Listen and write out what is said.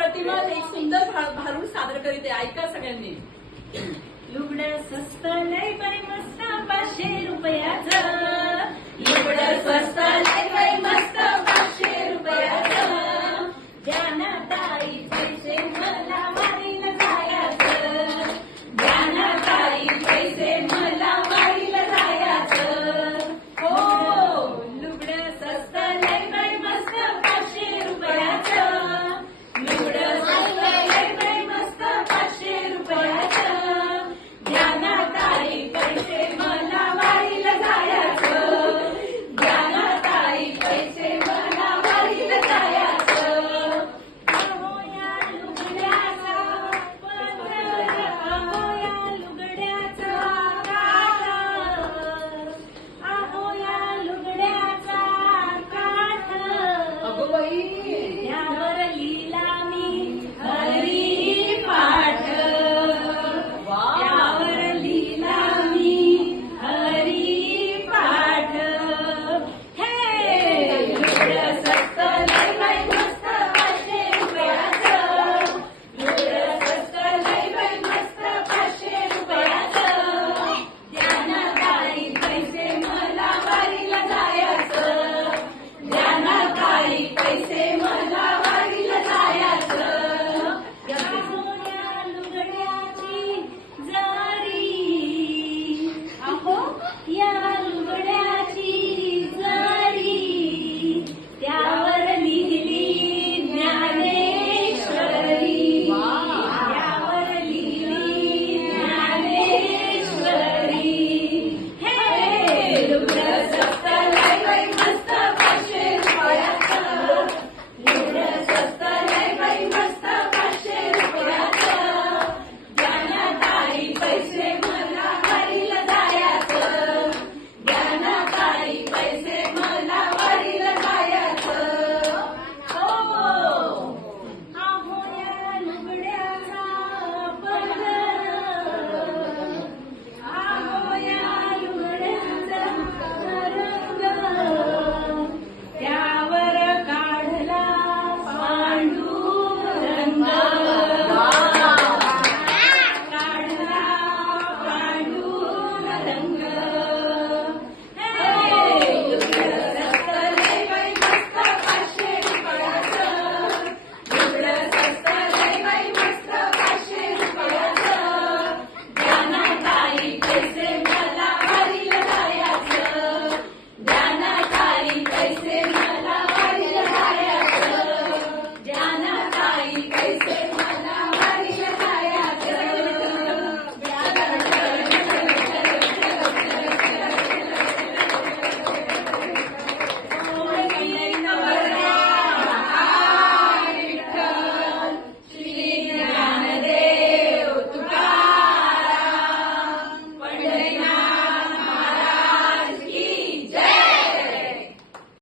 प्रतिमा एक सुंदर भारून सादर करीत आहे. ऐका सगळ्यांनी. लुगड्या स्वस्त लय बरी